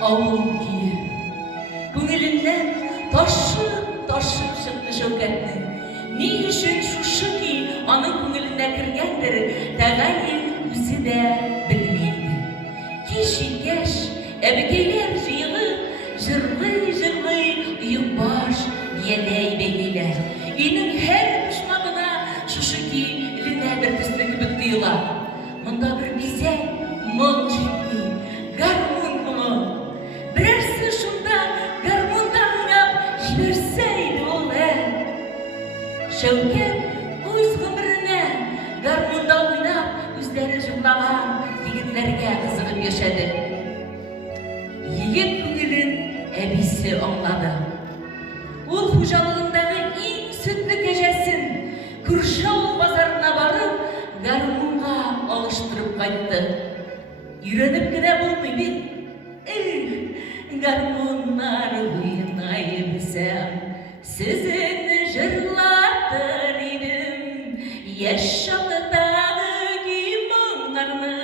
Ауыл күйі. Көңілінен ташып шықты Шәүкәтнің. Не үшін шушы ки аның көңіліне кіргендір, тәғайын өзі де білмейді. Кеш-кеш әбікейлер жиылы, жырлый-жырлый үйіп баш биелей бейлейлер. Үйнің әр пұшмағына шушы ки іліне бір түсті кібік тыйыла. Мұнда бір бизен, мұн жетмей, гармон мұны. Бірәрсі шында гармонда ойнап жіберсейді ол Шәүкәт өз ғұмырына гармонда ойнап өздері жырлаған егетлерге қызығып яшады. Егет көңілін әбісі аңлады. Ол қожалығындағы ең сүтлі кәжәсін күрші ауыл базарына барып, гармонға алыштырып қайтты. Үйреніп кіне болмай бет. Гармонлар ойнай білсем, сізін жырлатыр едім. Еш шақтағы күйміңларны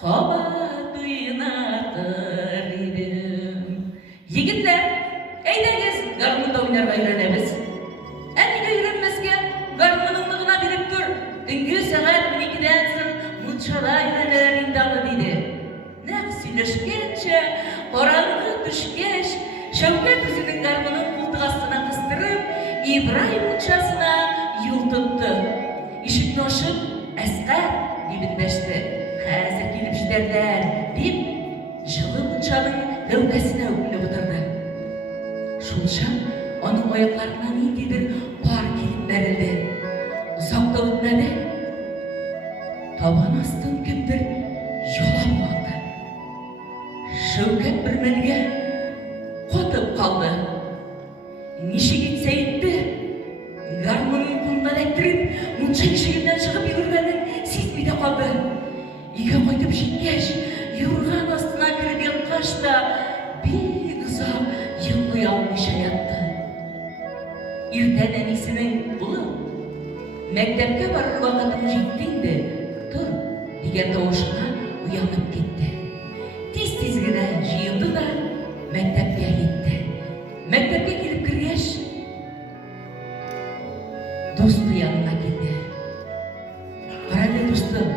қабат ойнатыр едім. Егітлер, әйдәгіз гармонда ойнарға үйренеміз. Әнеге үйренмеске гармоныңлығына беріп тұр. Түнгі сағат 12-ден соң мұншала үйренелер индағы дейді. Нәқ сөйлешкенше, қараңғы түшкеш, Шәүкәт өзінің гармонын қолтық астына қыстырып, Ибрайым мұншасына юл тұтты. Ишікті ашып, әсқар деп үндәшті. Қазір келіп жібердер деп, жылы мұншаның дәукәсіне өкіліп отырды. Шулша оның аяқларынан ендейдір пар келіп бәрілді. Ұзақта өтмеді. Табан астын кімдір yo'lab oldi. Şevket bir melge qotib qaldi. Nishig etsaydi, garmonning qo'ldan aktirib, muncha eshigidan chiqib yurganin sezmay qoldi. Uyga qaytib jetgach, yorg'an ostidan kirib yotqachda bek uzoq yig'lay olmay yotdi. Ertadan anisining uli maktabga borar vaqtim jetdi, tur degan tovushga uyanib ketdi. Tez-tezgina jiyildi da maktabga ketdi. Maktabga kelib kirgach, do'sti yanına keldi. Qaradi do'stim,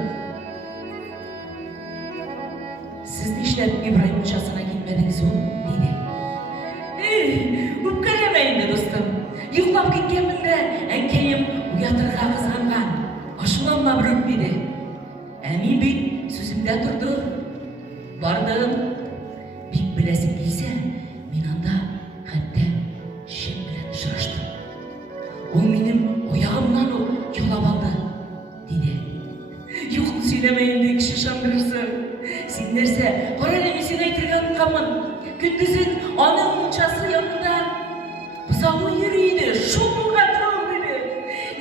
siz ishlab Ibrohim ko'chasiga ketmadingiz-ku, dedi. O'pkalamaydi do'stim. Yuqlab ketganimda ankayim uyatirga qizg'angan. Ashulama burib dedi. Amin bek so'zimda turdi. Bardim. Bek bilasing deysa, men anda hatta shim bilan uchrashdim. U mening oyog'imdan yig'lab oldi, dedi. Yo'qni söylamayin deb kishi ishondirsin. Sen narsa, qarani men seni aytirganim qamın. Gündüzün onun munchasi yanında buzoq yuriydi, sho'ng'ga turdi.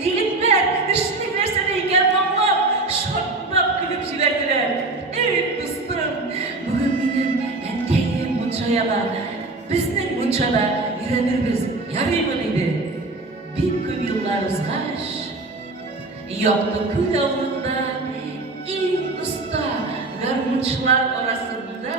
Yigitlar ishning narsada ekanman, sho'rtlab kulib jiberdilar. Ey do'stim, bugun mening ankayim munchayaga, bizning munchada yuradiz, yaraymi dedi. Bir ko'p yillar o'zg'ash, yoqdi ko'l avlida eng usta garmonchilar orasida